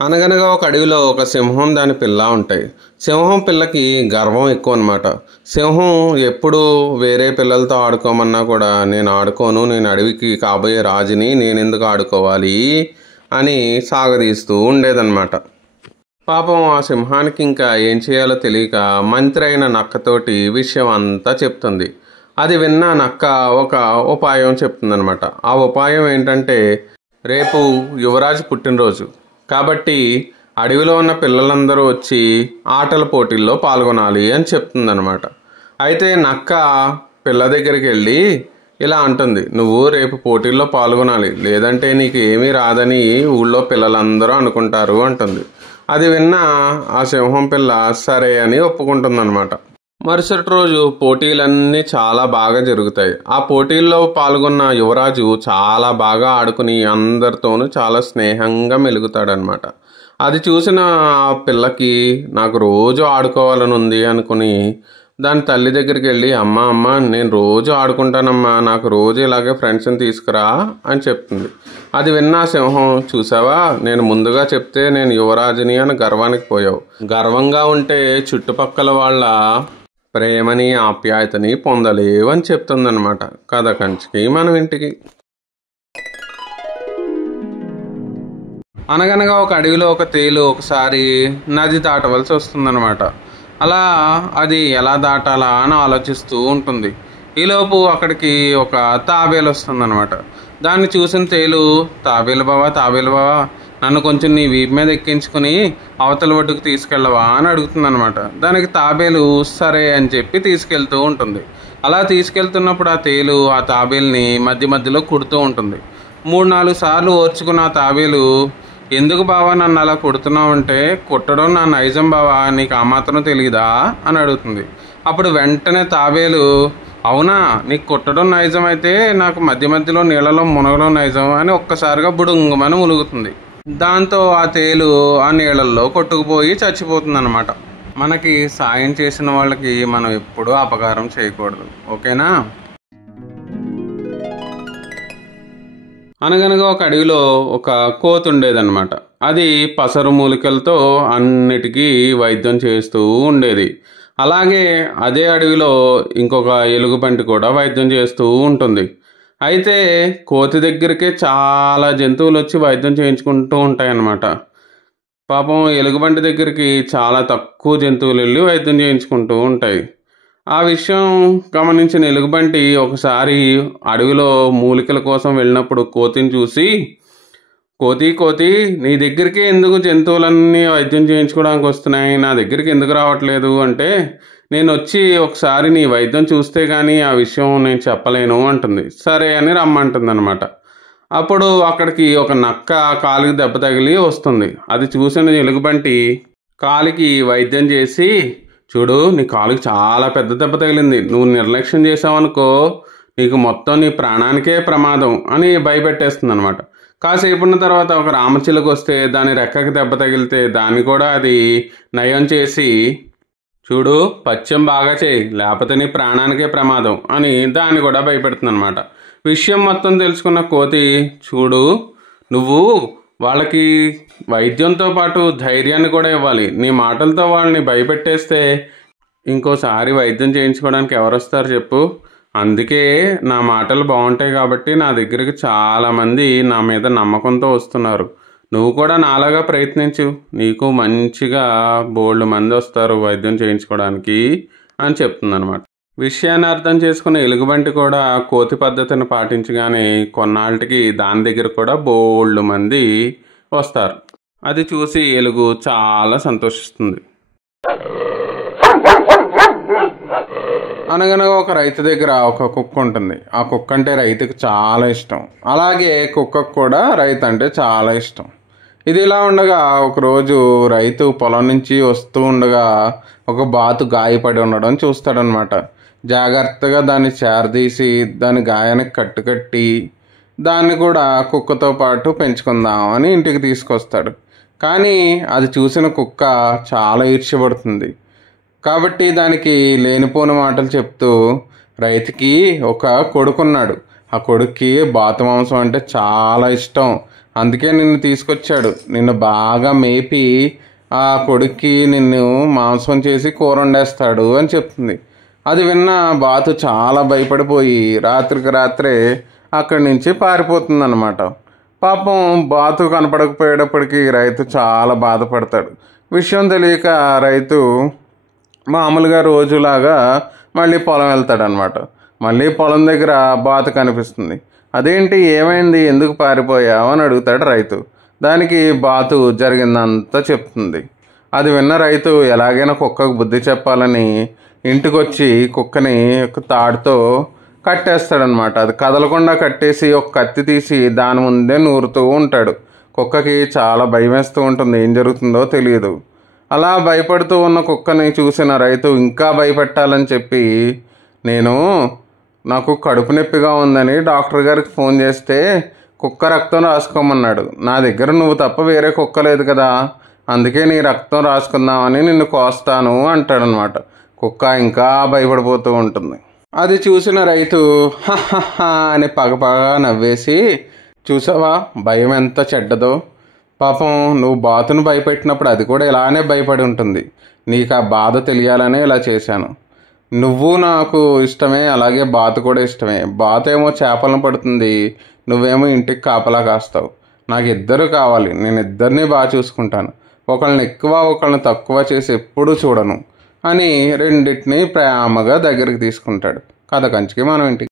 అనగనగా ఒక అడవిలో ఒక సింహం దాని పిల్ల ఉంటాయి. సింహం పిల్లకి గర్వం ఎక్కువ అనమాట. సింహం ఎప్పుడు వేరే పిల్లలతో ఆడుకోమన్నా కూడా నేను ఆడుకోను, నేను అడవికి కాబోయే రాజుని, నేనెందుకు ఆడుకోవాలి అని సాగదీస్తూ ఉండేదన్నమాట. పాపం ఆ సింహానికి ఇంకా ఏం చేయాలో తెలియక మంత్రి అయిన నక్కతోటి విషయం అంతా చెప్తుంది. అది విన్న నక్క ఒక ఉపాయం చెప్తుందనమాట. ఆ ఉపాయం ఏంటంటే, రేపు యువరాజు పుట్టినరోజు కాబట్టి అడవిలో ఉన్న పిల్లలందరూ వచ్చి ఆటల పోటీల్లో పాల్గొనాలి అని చెప్తుందనమాట. అయితే నక్క పిల్ల దగ్గరికి వెళ్ళి ఇలా అంటుంది, నువ్వు రేపు పోటీల్లో పాల్గొనాలి, లేదంటే నీకు ఏమీ రాదని ఊళ్ళో పిల్లలందరూ అనుకుంటారు అంటుంది. అది విన్న ఆ సింహం పిల్ల సరే అని ఒప్పుకుంటుందన్నమాట. మరుసటి రోజు పోటీలన్నీ చాలా బాగా జరుగుతాయి. ఆ పోటీల్లో పాల్గొన్న యువరాజు చాలా బాగా ఆడుకుని అందరితోనూ చాలా స్నేహంగా మెలుగుతాడనమాట. అది చూసిన ఆ పిల్లకి నాకు రోజు ఆడుకోవాలని ఉంది అనుకుని దాని తల్లి దగ్గరికి వెళ్ళి, అమ్మ నేను రోజు ఆడుకుంటానమ్మా, నాకు రోజు ఇలాగే ఫ్రెండ్స్ని తీసుకురా అని చెప్తుంది. అది విన్న సింహం, చూసావా, నేను ముందుగా చెప్తే నేను యువరాజుని అని గర్వానికి పోయావు. గర్వంగా ఉంటే చుట్టుపక్కల వాళ్ళ ప్రేమని ఆప్యాయతని పొందలేవు అని చెప్తుందనమాట. కథ కంచికి మనం ఇంటికి. అనగనగా ఒక అడవిలో ఒక తేలు ఒకసారి నది దాటవలసి వస్తుందన్నమాట. అలా అది ఎలా దాటాలా అని ఆలోచిస్తూ ఉంటుంది. ఈలోపు అక్కడికి ఒక తాబేలు వస్తుందన్నమాట. దాన్ని చూసిన తేలు, తాబేలు బావా నన్ను కొంచెం నీ వీపు మీద ఎక్కించుకుని అవతల ఒడ్డుకు తీసుకెళ్ళవా అని అడుగుతుందన్నమాట. దానికి తాబేలు సరే అని చెప్పి తీసుకెళ్తూ ఉంటుంది. అలా తీసుకెళ్తున్నప్పుడు ఆ తేలు ఆ తాబేలుని మధ్యలో కుడుతూ ఉంటుంది. 3-4 సార్లు ఓర్చుకున్న ఆ తాబేలు, ఎందుకు బావా నన్ను అలా కుడుతున్నావు అంటే, కుట్టడం నా నైజం బావా, నీకు ఆ మాత్రం తెలియదా అని అడుగుతుంది. అప్పుడు వెంటనే తాబేలు, అవునా, నీకు కుట్టడం నైజం అయితే నాకు మధ్యలో నీళ్ళలో మునగడం నైజం అని ఒక్కసారిగా బుడుంగుమని ములుగుతుంది. దాంతో ఆ తేలు ఆ నీళ్ళల్లో కొట్టుకుపోయి చచ్చిపోతుంది అనమాట. మనకి సాయం చేసిన వాళ్ళకి మనం ఎప్పుడూ అపకారం చేయకూడదు, ఓకేనా? అనగనగా ఒక అడవిలో ఒక కోతి ఉండేదన్నమాట. అది పసరు మూలికలతో అన్నిటికీ వైద్యం చేస్తూ ఉండేది. అలాగే అదే అడవిలో ఇంకొక ఎలుగుబంటి కూడా వైద్యం చేస్తూ ఉంటుంది. అయితే కోతి దగ్గరికే చాలా జంతువులు వచ్చి వైద్యం చేయించుకుంటూ ఉంటాయన్నమాట. పాపం ఎలుగుబంటి దగ్గరికి చాలా తక్కువ జంతువులు వెళ్ళి వైద్యం చేయించుకుంటూ ఉంటాయి. ఆ విషయం గమనించిన ఎలుగుబంటి ఒకసారి అడవిలో మూలికల కోసం వెళ్ళినప్పుడు కోతిని చూసి, కోతి నీ దగ్గరికి ఎందుకు జంతువులన్నీ వైద్యం చేయించుకోవడానికి వస్తున్నాయి, నా దగ్గరికి ఎందుకు రావట్లేదు అంటే, నేను వచ్చి ఒకసారి నీ వైద్యం చూస్తే కానీ ఆ విషయం నేను చెప్పలేను అంటుంది. సరే అని రమ్మంటుంది అనమాట. అప్పుడు అక్కడికి ఒక నక్క కాలికి దెబ్బ తగిలి వస్తుంది. అది చూసిన ఎలుగుబంటి కాలికి వైద్యం చేసి, చూడు, నీ కాలుకి చాలా పెద్ద దెబ్బ తగిలింది, నువ్వు నిర్లక్ష్యం చేసావనుకో నీకు మొత్తం నీ ప్రాణానికే ప్రమాదం అని భయపెట్టేస్తుంది అనమాట. కాసేపున్న తర్వాత ఒక రామచిలుక వస్తే దాని రెక్కకి దెబ్బ తగిలితే దాన్ని కూడా అది నయం చేసి, చూడు, పథ్యం బాగా చేయి, లేకపోతే నీ ప్రాణానికే ప్రమాదం అని దాన్ని కూడా భయపెడుతుంది అనమాట. విషయం మొత్తం తెలుసుకున్న కోతి, చూడు, నువ్వు వాళ్ళకి వైద్యంతో పాటు ధైర్యాన్ని కూడా ఇవ్వాలి. నీ మాటలతో వాళ్ళని భయపెట్టేస్తే ఇంకోసారి వైద్యం చేయించుకోవడానికి ఎవరు వస్తారు చెప్పు? అందుకే నా మాటలు బాగుంటాయి కాబట్టి నా దగ్గరికి చాలామంది నా మీద నమ్మకంతో వస్తున్నారు. నువ్వు కూడా నాలాగా ప్రయత్నించు, నీకు మంచిగా బోల్డ్ మంది వస్తారు వైద్యం చేయించుకోవడానికి అని చెప్తుందనమాట. విషయాన్ని అర్థం చేసుకున్న ఎలుగుబంటి కూడా కోతి పద్ధతిని పాటించగానే కొన్నాళ్ళకి దాని దగ్గర కూడా బోల్డ్ మంది వస్తారు. అది చూసి ఎలుగు చాలా సంతోషిస్తుంది. అనగనగా ఒక రైతు దగ్గర ఒక కుక్క ఉంటుంది. ఆ కుక్క అంటే రైతుకు చాలా ఇష్టం. అలాగే కుక్కకు కూడా రైతు అంటే చాలా ఇష్టం. ఇది ఇలా ఉండగా ఒకరోజు రైతు పొలం నుంచి వస్తూ ఉండగా ఒక బాతు గాయపడి ఉండడం చూస్తాడనమాట. జాగ్రత్తగా దాన్ని చేరదీసి దాని గాయానికి కట్టుకట్టి దాన్ని కూడా కుక్కతో పాటు పెంచుకుందాం అని ఇంటికి తీసుకొస్తాడు. కానీ అది చూసిన కుక్క చాలా ఈర్ష్యపడుతుంది. కాబట్టి దానికి లేనిపోని మాటలు చెప్తూ, రైతుకి ఒక కొడుకున్నాడు, ఆ కొడుక్కి బాతు మాంసం అంటే చాలా ఇష్టం, అందుకే నిన్ను తీసుకొచ్చాడు. నిన్ను బాగా మేపి ఆ కొడుక్కి నిన్ను మాంసం చేసి కూర వండేస్తాడు అని చెప్తుంది. అది విన్న బాతు చాలా భయపడిపోయి రాత్రికి రాత్రే అక్కడి నుంచి పారిపోతుంది అన్నమాట. పాపం బాతు కనపడకపోయేటప్పటికి రైతు చాలా బాధపడతాడు. విషయం తెలియక రైతు మామూలుగా రోజులాగా మళ్ళీ పొలం వెళ్తాడనమాట. మళ్ళీ పొలం దగ్గర బాతు కనిపిస్తుంది. అదేంటి, ఏమైంది, ఎందుకు పారిపోయావు అని అడుగుతాడు రైతు. దానికి బాతు జరిగిందంతా చెప్తుంది. అది విన్న రైతు ఎలాగైనా కుక్కకు బుద్ధి చెప్పాలని ఇంటికొచ్చి కుక్కని ఒక తాడుతో కట్టేస్తాడనమాట. అది కదలకుండా కట్టేసి ఒక కత్తి తీసి దాని ముందే నూరుతూ ఉంటాడు. కుక్కకి చాలా భయం వేస్తూ ఉంటుంది, ఏం జరుగుతుందో తెలియదు. అలా భయపడుతూ ఉన్న కుక్కని చూసిన రైతు ఇంకా భయపెట్టాలని చెప్పి, నాకు కడుపు నొప్పిగా ఉందని డాక్టర్ గారికి ఫోన్ చేస్తే కుక్క రక్తం రాసుకోమన్నాడు. నా దగ్గర నువ్వు తప్ప వేరే కుక్క లేదు కదా, అందుకే నీ రక్తం రాసుకుందామని నిన్ను కోస్తాను అంటాడనమాట. కుక్క ఇంకా భయపడిపోతూ ఉంటుంది. అది చూసిన రైతు హహహా అని పగపగా నవ్వేసి, చూసావా భయం ఎంత చెడ్డదో, పాపం నువ్వు బాతును భయపెట్టినప్పుడు అది కూడా ఇలానే భయపడి ఉంటుంది. నీకు ఆ బాధ తెలియాలనే ఇలా చేశాను. నువ్వు నాకు ఇష్టమే, అలాగే బాతు కూడా ఇష్టమే. బాతు ఏమో చేపలను పడుతుంది, నువ్వేమో ఇంటికి కాపలా కాస్తావు. నాకు ఇద్దరు కావాలి, నేను ఇద్దరిని బాగా చూసుకుంటాను. ఒకళ్ళని ఎక్కువ ఒకళ్ళని తక్కువ చేసి ఎప్పుడూ చూడను అని రెండింటినీ ప్రేమగా దగ్గరికి తీసుకుంటాడు. కథ కంచికి మనం ఇంటికి.